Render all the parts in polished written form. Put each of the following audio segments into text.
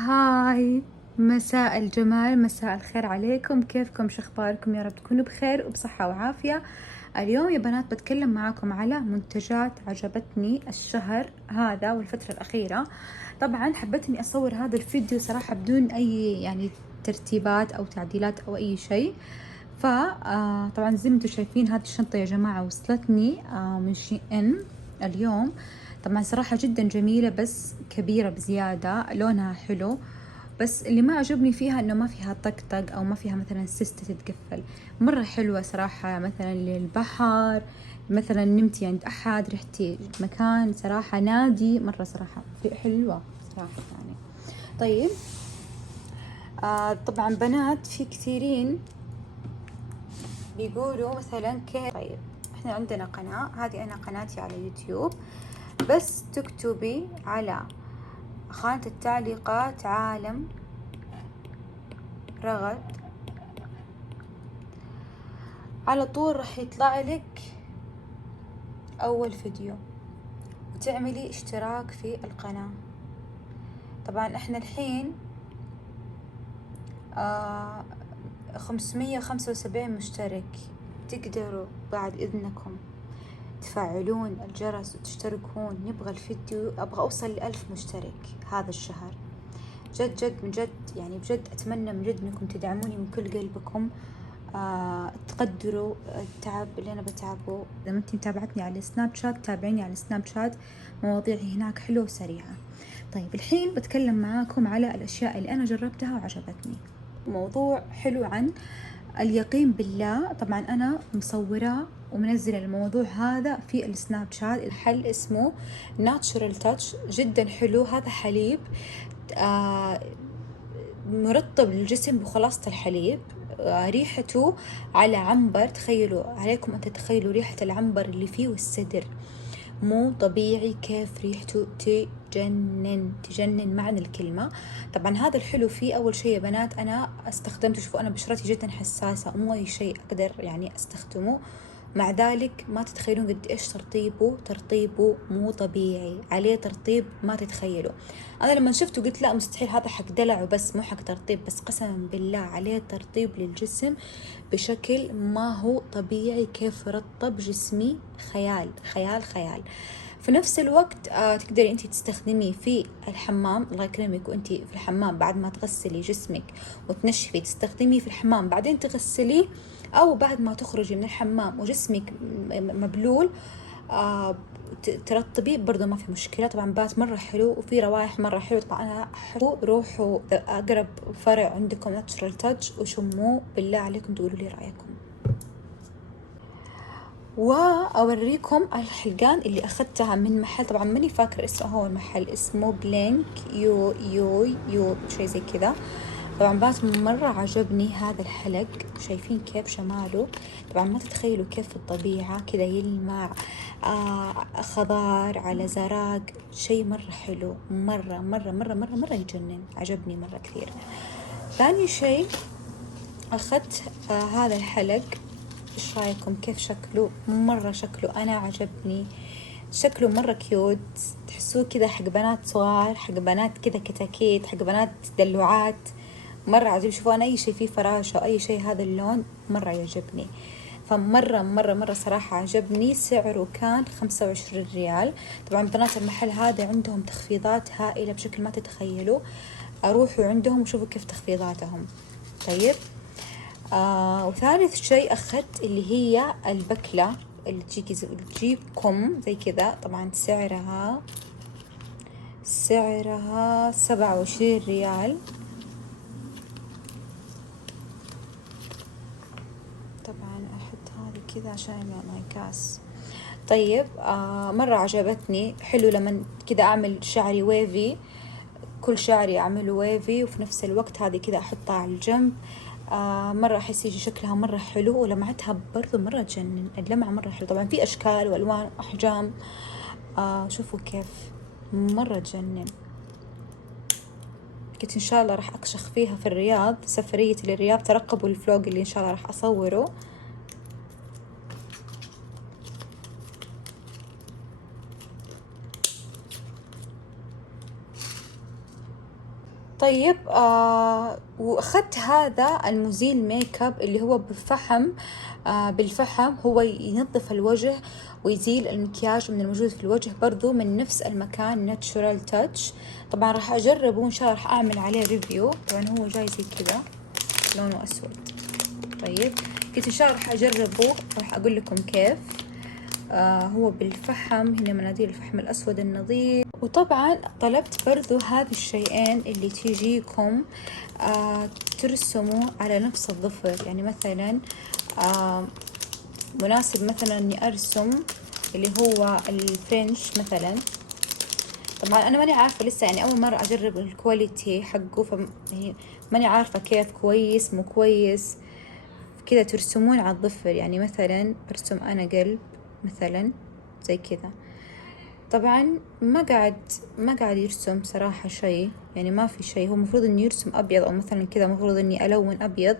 هاي، مساء الجمال، مساء الخير عليكم. كيفكم؟ شخباركم؟ يا رب تكونوا بخير وبصحة وعافية. اليوم يا بنات بتكلم معاكم على منتجات عجبتني الشهر هذا والفترة الأخيرة. طبعا حبيت اني اصور هذا الفيديو صراحة بدون اي ترتيبات او تعديلات او اي شيء. طبعا زي ما انتم شايفين هذه الشنطة يا جماعة وصلتني من شي ان اليوم. طبعا صراحة جدا جميلة بس كبيرة بزيادة، لونها حلو، بس اللي ما عجبني فيها انه ما فيها طقطق او ما فيها مثلا سيستة تتقفل. مرة حلوة صراحة، مثلا للبحر، مثلا نمتي عند احد، رحتي مكان صراحة نادي، مرة صراحة حلوة صراحة يعني. طيب طبعا بنات في كثيرين بيقولوا مثلا كيف. طيب احنا عندنا قناة، هذه انا قناتي على يوتيوب، بس تكتبي على خانة التعليقات عالم رغد على طول راح يطلع لك اول فيديو وتعملي اشتراك في القناة. طبعا احنا الحين 575 مشترك. تقدروا بعد اذنكم تفعلون الجرس وتشتركون. نبغى الفيديو، ابغى اوصل ل1000 مشترك هذا الشهر. جد جد من جد يعني، بجد اتمنى من جد انكم تدعموني من كل قلبكم. تقدروا التعب اللي انا بتعبه. اذا ما انتي متابعتني على سناب شات تابعيني على سناب شات، مواضيعي هناك حلوة وسريعة. طيب الحين بتكلم معاكم على الاشياء اللي انا جربتها وعجبتني. موضوع حلو عن اليقين بالله. طبعا انا مصورة ومنزلة الموضوع هذا في السناب شات. الحل اسمه ناتشورال تاتش، جدا حلو. هذا حليب مرطب للجسم بخلاصة الحليب. ريحته على عنبر، تخيلوا عليكم أن تتخيلوا ريحة العنبر اللي فيه والسدر، مو طبيعي كيف ريحته. تجنن تجنن معنى الكلمة. طبعا هذا الحلو فيه، أول شيء يا بنات أنا استخدمته، شوفوا أنا بشرتي جدا حساسة، مو أي شيء أقدر أستخدمه. مع ذلك ما تتخيلون قد إيش ترطيبه مو طبيعي، عليه ترطيب ما تتخيلوا. أنا لما شفته قلت لا مستحيل، هذا حق دلع وبس مو حق ترطيب، بس قسما بالله عليه ترطيب للجسم بشكل ما هو طبيعي. كيف رطب جسمي، خيال خيال خيال. في نفس الوقت تقدري انتي تستخدميه في الحمام، الله يكرمك، وانتي في الحمام بعد ما تغسلي جسمك وتنشفي تستخدميه في الحمام، بعدين تغسليه، او بعد ما تخرجي من الحمام وجسمك مبلول ترطبيه برضه ما في مشكلة. طبعا بات مرة حلو وفي روائح مرة حلو. طبعا أنا روحوا أقرب فرع عندكم ناتشورال تاتش وشموه، بالله عليكم تقولوا لي رأيكم. وأوريكم الحلقان اللي أخذتها من محل، طبعا ماني فاكرة اسمه، هو المحل اسمه بلينك يو شيء زي كذا. طبعا بات مرة عجبني هذا الحلق، شايفين كيف شماله. طبعا ما تتخيلوا كيف في الطبيعة كذا يلمع خضار على زراق، شيء مرة حلو، مرة مرة مرة مرة مرة يجنن، عجبني مرة كثير. ثاني شيء أخذت هذا الحلق. ايش رايكم كيف شكله؟ مرة شكله انا عجبني، شكله مرة كيوت، تحسوه كذا حق بنات صغار، حق بنات كذا كتاكيت، حق بنات دلوعات، مرة عجب. شوفوا انا اي شيء فيه فراشة او اي شيء هذا اللون مرة يعجبني، فمرة مرة مرة صراحة عجبني. سعره كان 25 ريال. طبعا بنات المحل هذا عندهم تخفيضات هائلة بشكل ما تتخيلوا، اروحوا عندهم وشوفوا كيف تخفيضاتهم. طيب وثالث شيء أخذت اللي هي البكلة اللي تجيكم زي كذا. طبعا سعرها 27 ريال. طبعا أحط هذه كذا عشان الانعكاس. طيب مرة عجبتني، حلو لما كذا أعمل شعري ويفي، كل شعري أعمله ويفي، وفي نفس الوقت هذه كذا أحطها على الجنب. مرة أحس يجي شكلها مرة حلو، ولمعتها برضو مرة تجنن، اللمعة مرة حلو. طبعا في أشكال وألوان وأحجام، شوفوا كيف مرة تجنن. قلت إن شاء الله راح أكشخ فيها في الرياض، سفريتي للرياض، ترقبوا الفلوج اللي إن شاء الله راح أصوره. طيب واخدت هذا المزيل ميك اب اللي هو بفحم، بالفحم، هو ينظف الوجه ويزيل المكياج من الموجود في الوجه، برضو من نفس المكان، ناتشورال تاتش. طبعا راح اجربه وان شاء الله راح اعمل عليه ريفيو. طبعا هو جاي زي كذا، لونه اسود. طيب قلت ان شاء الله راح اجربه، راح اقول لكم كيف. هو بالفحم، هنا مناديل الفحم الأسود النظيف. وطبعا طلبت برضو هذه الشيئين اللي تيجيكم ترسموا على نفس الظفر. يعني مثلا مناسب مثلا اني ارسم اللي هو الفرنش مثلا. طبعا انا ماني عارفه لسه، يعني اول مره اجرب الكواليتي حقه، يعني ماني عارفه كيف كويس مو كويس. كذا ترسمون على الظفر، يعني مثلا برسم انا قلب مثلا زي كذا. طبعا ما قاعد يرسم صراحة شيء، يعني ما في شيء. هو المفروض انه يرسم ابيض او مثلا كذا، المفروض اني الون ابيض،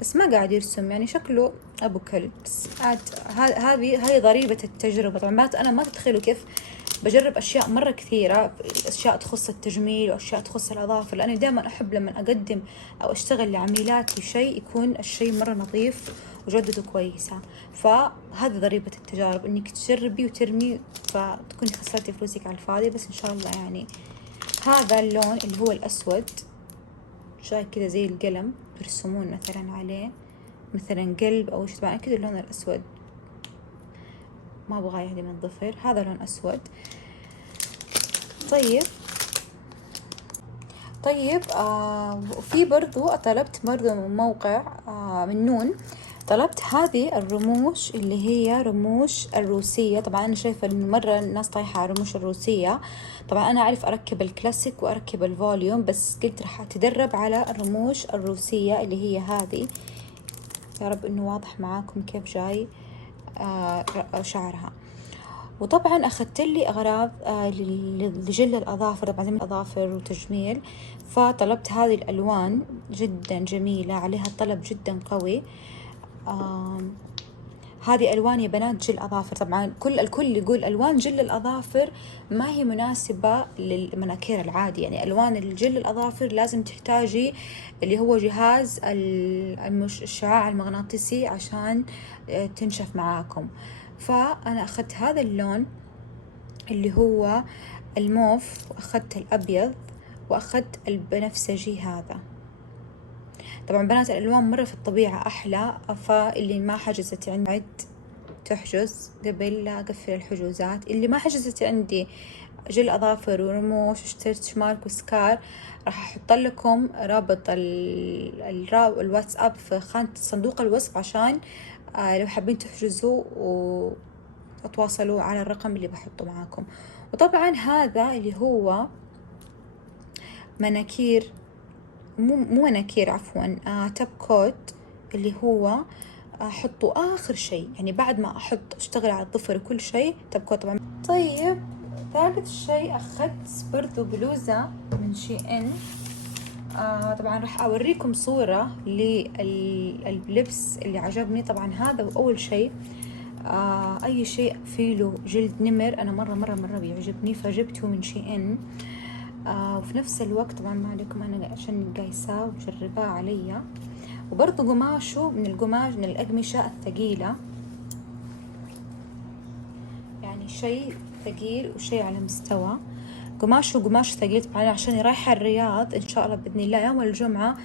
بس ما قاعد يرسم، يعني شكله ابو كلب. بس عاد هذه ضريبة التجربة. طبعا انا ما تتخيلوا كيف بجرب اشياء مرة كثيرة، اشياء تخص التجميل واشياء تخص الاظافر، لاني دائما احب لما اقدم او اشتغل لعميلاتي شيء يكون الشيء مرة نظيف وجودته كويسة. فهذه ضريبة التجارب، انك تجربي وترمي فتكوني خسرتي فلوسك على الفاضي. بس ان شاء الله يعني هذا اللون اللي هو الاسود جاي كذا زي القلم، ترسمون مثلا عليه مثلا قلب او شيء. طبعا اكيد اللون الاسود ما ابغاه يعني من الظفر، هذا لون اسود. طيب في برضو طلبت برضو من موقع من نون، طلبت هذه الرموش اللي هي رموش الروسية. طبعا أنا شايفة إنه مرة الناس طايحة على الرموش الروسية. طبعا أنا أعرف أركب الكلاسيك وأركب الفوليوم، بس قلت راح أتدرب على الرموش الروسية اللي هي هذه. يا رب إنه واضح معاكم كيف جاي شعرها. وطبعا أخذت لي أغراض لجل الأظافر، طبعا زي الأظافر وتجميل. فطلبت هذه الألوان جدا جميلة، عليها طلب جدا قوي. هذه ألوان يا بنات جل أظافر. طبعا الكل يقول ألوان جل الأظافر ما هي مناسبة للمناكير العادي، يعني ألوان الجل الأظافر لازم تحتاجي اللي هو جهاز الشعاع المغناطيسي عشان تنشف معاكم. فأنا أخذت هذا اللون اللي هو الموف، وأخذت الأبيض، وأخذت البنفسجي هذا. طبعا بنات الألوان مرة في الطبيعة أحلى، فاللي ما حجزت عندي تحجز قبل لا أقفل الحجوزات. اللي ما حجزت عندي جل أظافر ورموش واشتريت مارك وسكار، راح أحط لكم رابط الواتساب في خانة صندوق الوصف، عشان لو حابين تحجزوا وتواصلوا على الرقم اللي بحطه معاكم. وطبعا هذا اللي هو مناكير، مو مناكير عفوا، تاب كوت، اللي هو احطه اخر شيء، يعني بعد ما اشتغل على الظفر وكل شيء تاب كوت. طبعا طيب ثالث شيء اخذت برضو بلوزة من شي ان. طبعا راح اوريكم صورة للبس اللي عجبني. طبعا هذا اول شيء، اي شيء فيه له جلد نمر انا مرة بيعجبني، فجبته من شي ان. وفي نفس الوقت طبعا ما عليكم انا عشان قايساه ومجرباه عليا. وبرضه قماشه من القماش من الأقمشة الثقيلة، يعني شيء ثقيل وشيء على مستوى. قماشه قماش ثقيل. طبعا عشان رايحة الرياض إن شاء الله بإذن الله يوم الجمعة،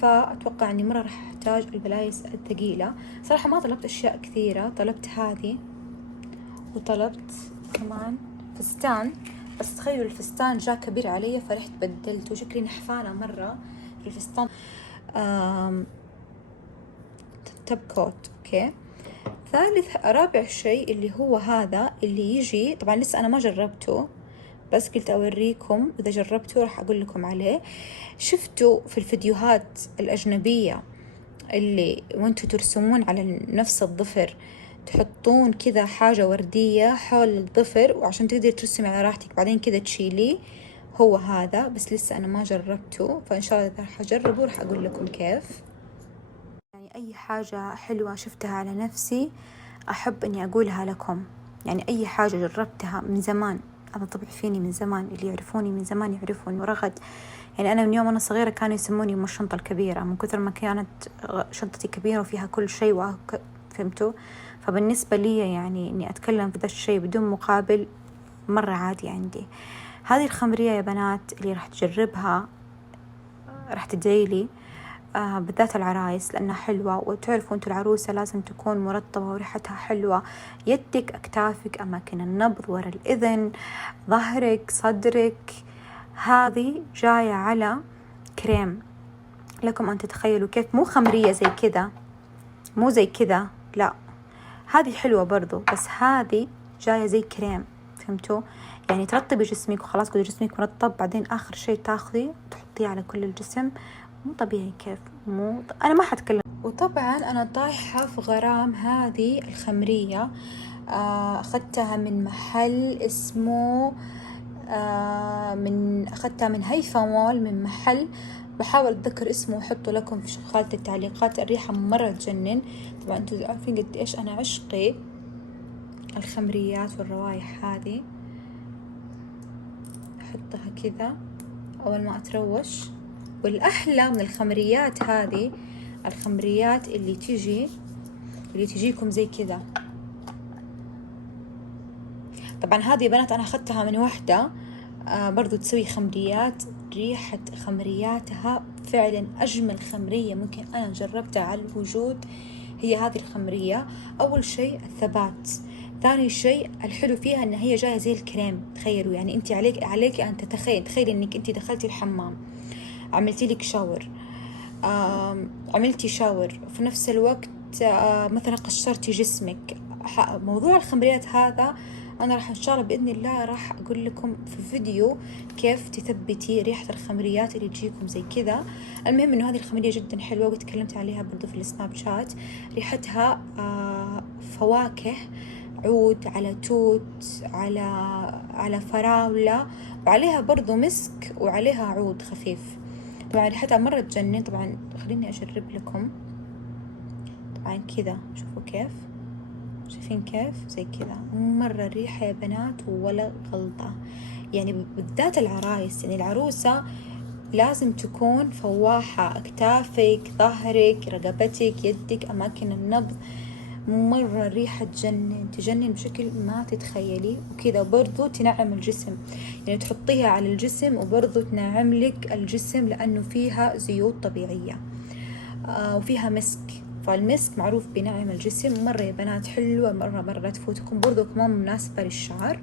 فأتوقع إني مرة راح أحتاج البلايس الثقيلة. صراحة ما طلبت أشياء كثيرة، طلبت هذه وطلبت كمان فستان، بس تخيلوا الفستان جاء كبير علي فرحت بدلته، شكلي نحفانة مرة في الفستان. تب كوت. اوكي. رابع شيء اللي هو هذا اللي يجي، طبعا لسه انا ما جربته، بس قلت اوريكم اذا جربته راح اقول لكم عليه. شفتوا في الفيديوهات الاجنبية اللي وانتوا ترسمون على نفس الظفر تحطون كذا حاجة وردية حول الظفر وعشان تقدر ترسمي على راحتك، بعدين كذا تشيليه؟ هو هذا، بس لسه انا ما جربته، فان شاء الله اذا راح اجربه راح اقول لكم كيف. يعني أي حاجة حلوة شفتها على نفسي أحب إني أقولها لكم. يعني أي حاجة جربتها من زمان، هذا طبع فيني من زمان، اللي يعرفوني من زمان يعرفوا إنه رغد يعني أنا من يوم أنا صغيرة كانوا يسموني أم الشنطة الكبيرة من كثر ما كانت شنطتي كبيرة وفيها كل شيء فهمتوا. فبالنسبة لي يعني إني أتكلم في ذا الشيء بدون مقابل مرة عادي عندي. هذه الخمرية يا بنات اللي راح تجربها راح تدعيلي، بالذات العرايس لأنها حلوة. وتعرفوا أنتوا العروسة لازم تكون مرطبة وريحتها حلوة، يدك، أكتافك، أماكن النبض، ورا الإذن، ظهرك، صدرك. هذه جاية على كريم، لكم أن تتخيلوا كيف. مو خمرية زي كذا، مو زي كذا، لا هذه حلوة برضو، بس هذه جاية زي كريم، فهمتوا؟ يعني ترطبي جسمك وخلاص كل جسمك مرطب، بعدين آخر شيء تاخذي تحطيه على كل الجسم. مو طبيعي كيف، أنا ما حتكلم. وطبعا أنا طايحة في غرام هذه الخمرية. أخذتها من محل اسمه أخذتها من هيفا مول، من محل بحاول أتذكر اسمه وأحطه لكم في شغالة التعليقات. الريحة مرة تجنن. طبعا أنتوا عارفين قد إيش أنا عشقي الخمريات والروائح هذه. أحطها كذا أول ما أتروش. والأحلى من الخمريات هذه الخمريات اللي تجيكم زي كذا. طبعا هذه بنات أنا أخذتها من واحدة برضو تسوي خمريات، ريحة خمرياتها فعلا أجمل خمرية ممكن أنا جربتها على الوجود هي هذه الخمرية. أول شيء الثبات، ثاني شيء الحلو فيها إن هي جاية زي الكريم. تخيلوا يعني أنت عليك أن تخيلي إنك أنت دخلتي الحمام، عملتي لك شاور، عملتي شاور وفي نفس الوقت مثلا قشرتي جسمك. موضوع الخمريات هذا أنا راح إن شاء الله بإذن الله راح أقول لكم في فيديو كيف تثبتي ريحة الخمريات اللي تجيكم زي كذا. المهم إنه هذه الخمرية جدا حلوة وتكلمت عليها برضو في السناب شات. ريحتها فواكه، عود، على توت، على فراولة، وعليها برضو مسك، وعليها عود خفيف. طبعا ريحتها مرة تجنن. طبعا خليني أجرب لكم. طبعا كذا شوفوا كيف، شايفين كيف زي كذا. مرة ريحة يا بنات ولا غلطة. يعني بالذات العرايس، يعني العروسة لازم تكون فواحة، أكتافك، ظهرك، رقبتك، يدك، أماكن النبض. مرة ريحة تجنن بشكل ما تتخيلي. وكذا برضو تنعم الجسم، يعني تحطيها على الجسم وبرضو تنعم لك الجسم لأنه فيها زيوت طبيعية وفيها مسك. فالمسك معروف بنعم الجسم. مرة يا بنات حلوة، مرة لا تفوتكم. برضو كمان مناسبة للشعر.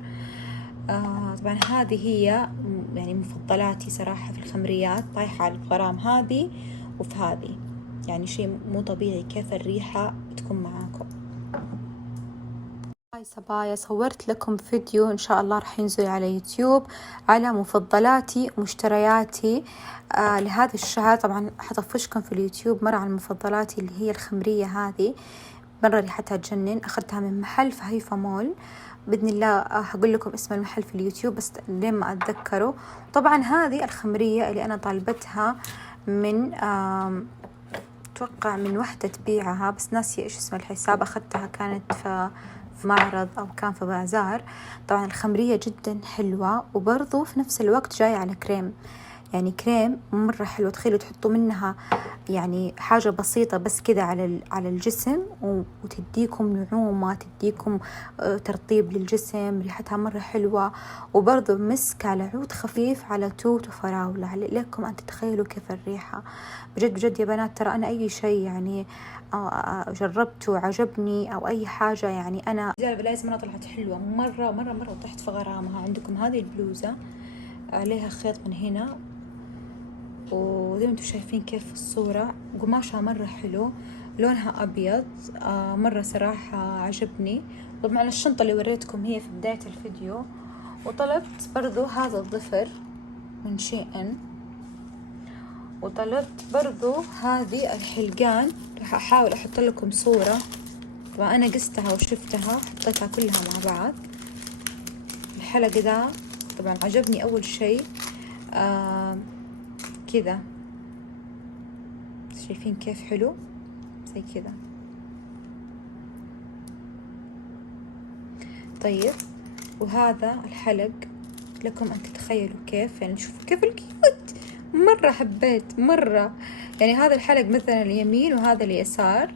طبعا هذه هي يعني مفضلاتي صراحة في الخمريات. طايحة على الغرام هذه وفي هذه، يعني شيء مو طبيعي كيف الريحة بتكون معاكم. هاي صبايا، صورت لكم فيديو إن شاء الله راح ينزل على يوتيوب على مفضلاتي ومشترياتي لهذا الشهر. طبعا حطفشكم في اليوتيوب مرة عن مفضلاتي اللي هي الخمرية هذه، مرة ريحتها تجنن. أخذتها من محل في هيفا مول، بإذن الله هقول لكم اسم المحل في اليوتيوب بس لين ما أتذكره. طبعا هذه الخمرية اللي أنا طالبتها من أتوقع من وحدة تبيعها بس ناسية إيش اسم الحساب. أخذتها كانت في معرض أو كان في بازار. طبعا الخمرية جدا حلوة وبرضو في نفس الوقت جاية على كريم، يعني كريم مرة حلو. تخيلوا تحطوا منها يعني حاجة بسيطة بس كذا على الجسم وتديكم نعومة، تديكم ترطيب للجسم. ريحتها مرة حلوة. وبرضو مسك على عود خفيف على توت وفراولة. لكم أن تتخيلوا كيف الريحة. بجد يا بنات ترى أنا أي شيء يعني جربته وعجبني أو أي حاجة يعني أنا لازم. أنا طلعت حلوة مرة وطحت في غرامها. عندكم هذه البلوزة عليها خيط من هنا، وزي ما انتم شايفين كيف في الصورة قماشها مرة حلو، لونها أبيض. مرة صراحة عجبني. طبعا الشنطة اللي وريتكم هي في بداية الفيديو. وطلبت برضو هذا الظفر من شيئا، وطلبت برضو هذه الحلقان. راح أحاول أحط لكم صورة. طبعا أنا قستها وشفتها حطيتها كلها مع بعض. الحلقة ده طبعا عجبني أول شيء كذا، شايفين كيف حلو زي كذا. طيب وهذا الحلق لكم أن تتخيلوا كيف، يعني شوفوا كيف الكيوت مرة حبيت مرة. يعني هذا الحلق مثلا اليمين وهذا اليسار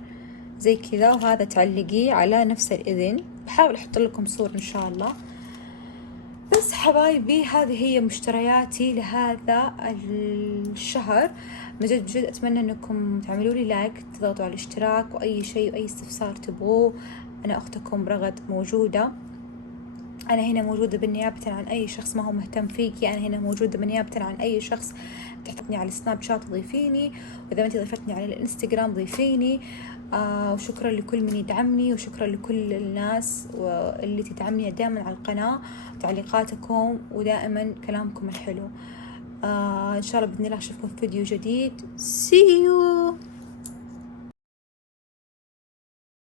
زي كذا، وهذا تعلقيه على نفس الإذن. بحاول أحط لكم صور إن شاء الله. بس حبايبي هذه هي مشترياتي لهذا الشهر. بجد بجد أتمنى أنكم تعملوا لي لايك، تضغطوا على الاشتراك، وأي شيء وأي استفسار تبغوه أنا أختكم رغد موجودة. أنا هنا موجودة بالنيابة عن أي شخص ما هو مهتم فيكي. أنا هنا موجودة بالنيابة عن أي شخص تحتاجني على السناب شات ضيفيني، وإذا ما أنت ضيفتني على الإنستغرام ضيفيني. وشكرا لكل من يدعمني، وشكرا لكل الناس اللي تدعمني دائما على القناة، تعليقاتكم ودائما كلامكم الحلو. إن شاء الله بإذن الله أشوفكم في فيديو جديد. See you.